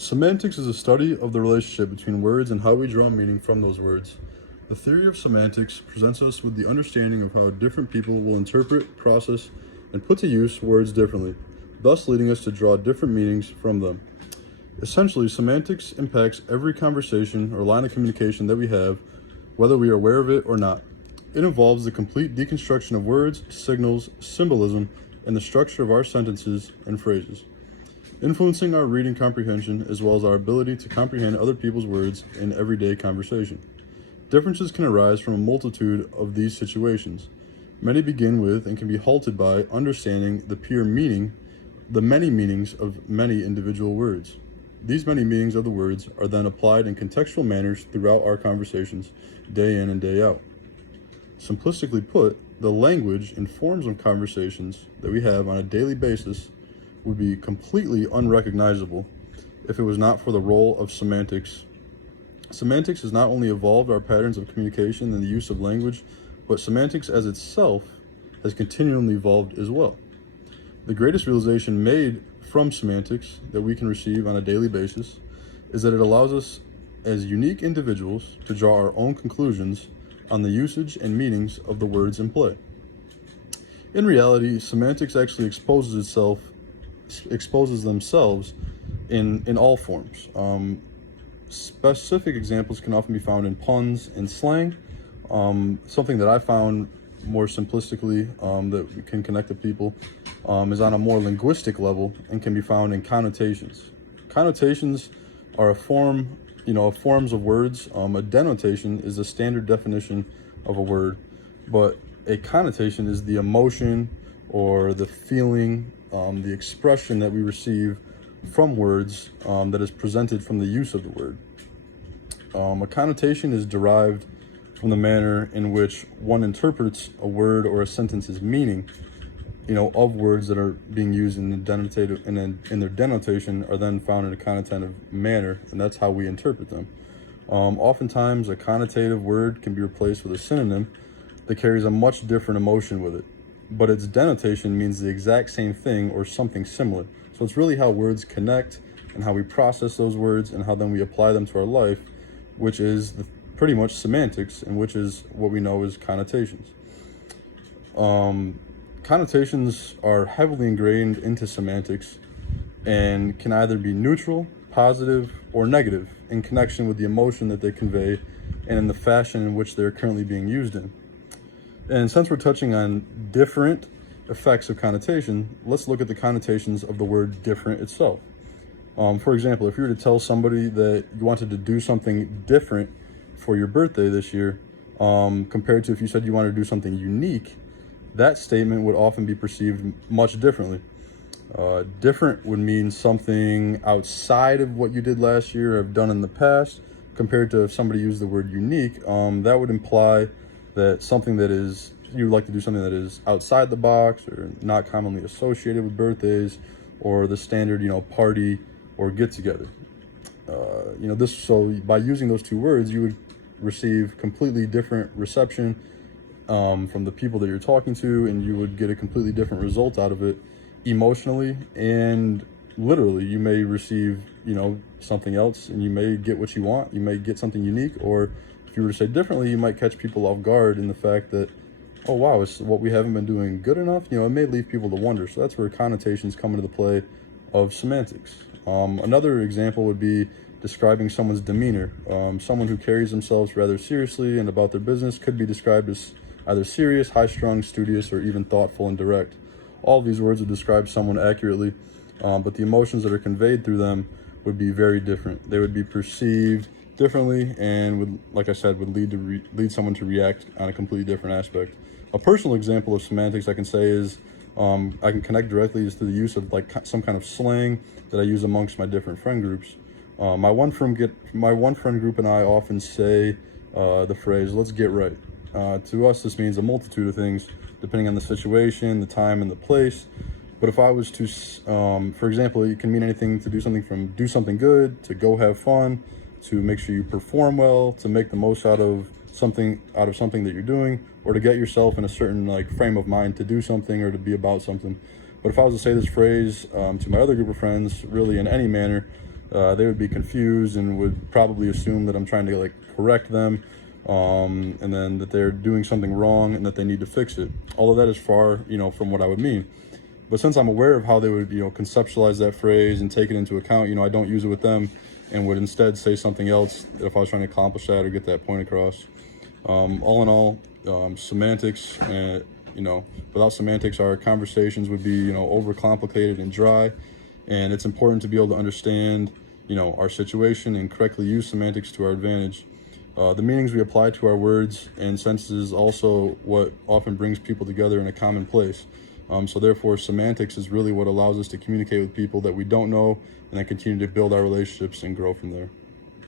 Semantics is a study of the relationship between words and how we draw meaning from those words. The theory of semantics presents us with the understanding of how different people will interpret, process, and put to use words differently, thus leading us to draw different meanings from them. Essentially, semantics impacts every conversation or line of communication that we have, whether we are aware of it or not. It involves the complete deconstruction of words, signals, symbolism, and the structure of our sentences and phrases, influencing our reading comprehension as well as our ability to comprehend other people's words in everyday conversation. Differences can arise from a multitude of these situations. Many begin with and can be halted by understanding the pure meaning, the many meanings of many individual words. These many meanings of the words are then applied in contextual manners throughout our conversations, day in and day out. Simplistically put, the language and forms of conversations that we have on a daily basis would be completely unrecognizable if it was not for the role of semantics. Semantics has not only evolved our patterns of communication and the use of language, but semantics as itself has continually evolved as well. The greatest realization made from semantics that we can receive on a daily basis is that it allows us as unique individuals to draw our own conclusions on the usage and meanings of the words in play. In reality, semantics actually exposes themselves in all forms. Specific examples can often be found in puns and slang. Something that I found more simplistically that can connect to people is on a more linguistic level and can be found in connotations. Connotations are forms of words. A denotation is the standard definition of a word, but a connotation is the emotion or the feeling, the expression that we receive from words that is presented from the use of the word. A connotation is derived from the manner in which one interprets a word or a sentence's meaning, of words that are being used in the denotative and then in their denotation are then found in a connotative manner, and that's how we interpret them. Oftentimes, a connotative word can be replaced with a synonym that carries a much different emotion with it, but its denotation means the exact same thing or something similar. So it's really how words connect and how we process those words and how then we apply them to our life, which is pretty much semantics, and which is what we know as connotations. Connotations are heavily ingrained into semantics and can either be neutral, positive, or negative in connection with the emotion that they convey and in the fashion in which they're currently being used in. And since we're touching on different effects of connotation, let's look at the connotations of the word different itself. For example, if you were to tell somebody that you wanted to do something different for your birthday this year, compared to if you said you wanted to do something unique, that statement would often be perceived much differently. Different would mean something outside of what you did last year or have done in the past, compared to if somebody used the word unique, that would imply that something that is, you'd like to do something that is outside the box or not commonly associated with birthdays or the standard, party or get together. So by using those two words, you would receive completely different reception from the people that you're talking to, and you would get a completely different result out of it emotionally and literally. You may receive, something else, and you may get what you want. You may get something unique, or if you were to say differently, you might catch people off guard in the fact that, oh wow, is what we haven't been doing good enough? It may leave people to wonder. So that's where connotations come into the play of semantics. Another example would be describing someone's demeanor. Someone who carries themselves rather seriously and about their business could be described as either serious, high-strung, studious, or even thoughtful and direct. All of these words would describe someone accurately, but the emotions that are conveyed through them would be very different. They would be perceived differently and would, like I said, would lead someone to react on a completely different aspect. A personal example of semantics I can say is I can connect directly is to the use of some kind of slang that I use amongst my different friend groups. My one friend group and I often say the phrase, "Let's get right." To us, this means a multitude of things, depending on the situation, the time, and the place. But if I was to, for example, it can mean anything to do something from do something good, to go have fun, to make sure you perform well, to make the most out of something that you're doing, or to get yourself in a certain frame of mind to do something or to be about something. But if I was to say this phrase to my other group of friends, really in any manner, they would be confused and would probably assume that I'm trying to like correct them, and then that they're doing something wrong and that they need to fix it. All of that is far, from what I would mean. But since I'm aware of how they would, conceptualize that phrase and take it into account, I don't use it with them and would instead say something else if I was trying to accomplish that or get that point across. All in all, semantics, without semantics, our conversations would be, overcomplicated and dry. And it's important to be able to understand, our situation and correctly use semantics to our advantage. The meanings we apply to our words and sentences also what often brings people together in a common place. So therefore, semantics is really what allows us to communicate with people that we don't know and then continue to build our relationships and grow from there.